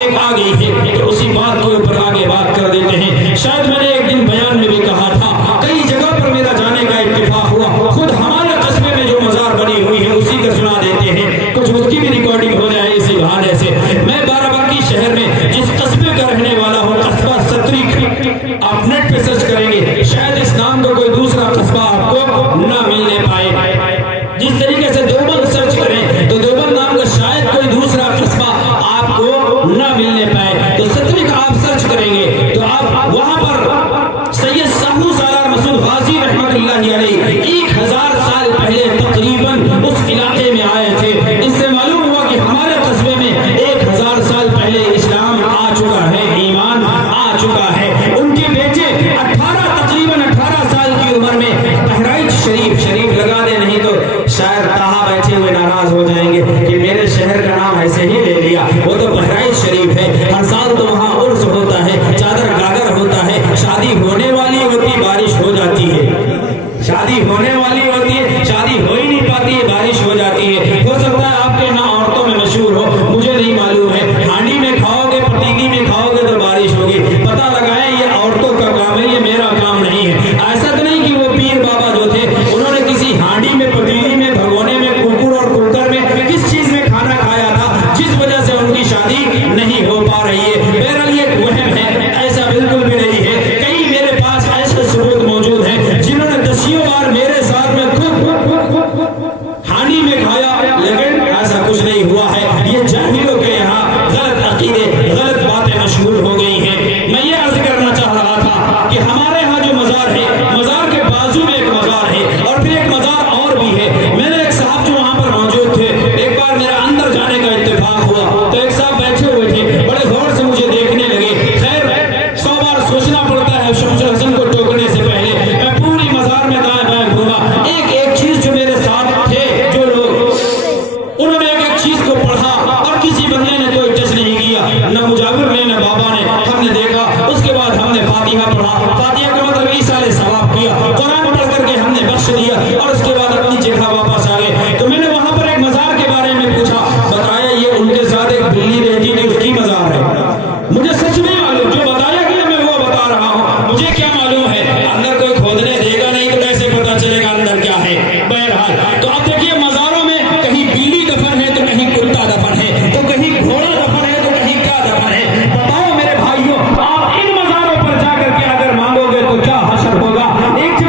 आ गई है तो उसी बात के ऊपर आगे बात कर देते हैं। शायद मैंने एक दिन बयान में भी कहा था, कई जगह पर मेरा जाने का इत्तेफाक हुआ, खुद हमारे कस्बे में जो मजार बनी हुई है उसी का सुना देते हैं, कुछ उसकी भी रिकॉर्डिंग हो जाए इसी बहाने से। मैं बाराबंकी शहर में जिस कस्बे का रहने वाला हूँ, कस्बा सतरीख, आप नेट पे सर्च करेंगे, शायद इस नाम का कोई दूसरा कस्बा आपको न मिलने पाए। जिस तरीके से देवबंद सर्च करें तो देवबंद नाम का शायद कोई दूसरा कस्बा आपको न मिलने पाए। तो सतरीख आप सर्च करेंगे तो आप वहां पर सैयद साहू सालार मसूद गाजी रहमतुल्लाह अलैह 1000 साल पहले तकरीबन उस इलाके में आए थे। इससे मालूम हुआ कि हमारे कस्बे में 1000 साल पहले इस्लाम आ चुका है, ईमान आ चुका है। उनके बेटे 18 साल की उम्र में बहराइच शरीफ लगा दे, नहीं तो शायद कहाँ बैठे हुए नाराज हो जाएंगे कि मेरे शहर का नाम ऐसे ही ले लिया। वो तो बहराइच शरीफ है, हर साल तो वहाँ उर्स होता है, चादर गागर होता है, शादी होने वाली होती बारिश हो जाती है, शादी होने वाली होती है, शादी हो ही नहीं पाती है, बारिश हो जाती है। हो सकता है आपके यहाँ औरतों में मशहूर हो, मुझे नहीं मालूम है। हांडी में खाओगे, पतीली में खाओगे तो बारिश होगी। पता लगाए ये औरतों का काम है, ये मेरा काम नहीं है। ऐसा तो नहीं कि वो पीर बाबा जो थे उन्होंने किसी हांडी में, पतीली में, भगोने में, कुकुर और कुकर में किस चीज में खाना खाया था जिस वजह से उनकी शादी नहीं हो पा रही है। बहरहाल ये वहम है, ऐसा बिल्कुल भी नहीं है। कई मेरे पास ऐसे सबूत मौजूद हैं जिन्होंने दसियों बार मेरे साथ में खुद हांडी में खाया, लेकिन ऐसा कुछ नहीं हुआ है। ये जाहिलों के यहाँ गलत अकीदे, गलत बातें मशहूर हो गई हैं। मैं ये अर्ज करना चाह रहा था कि हमारे यहाँ जो मजार है, मजार के बाजू में एक मजार है और फिर एक मजार और भी है। मैंने एक साहब जो वहाँ पर मौजूद थे, एक बार मेरा अंदर जाने का इत्तेफाक हुआ तो एक साहब बैठे हुए थे, बड़े गौर से मुझे देखने लगे। खैर 100 बार सोचना पड़ता है शमशुल हसन को टोकने से पहले। मैं पूरी मजार में दाएं बाएं घूमा, एक चीज जो मेरे साथ थे जो लोग, उन्होंने एक चीज को पढ़ा और किसी बंदे ने कोई टच नहीं किया, न मुजाविर ने न बाबा ने। हमने देखा, उसके बाद हमने फातिहा पढ़ा, फातिहा का मतलब ईसाले सवाब किया।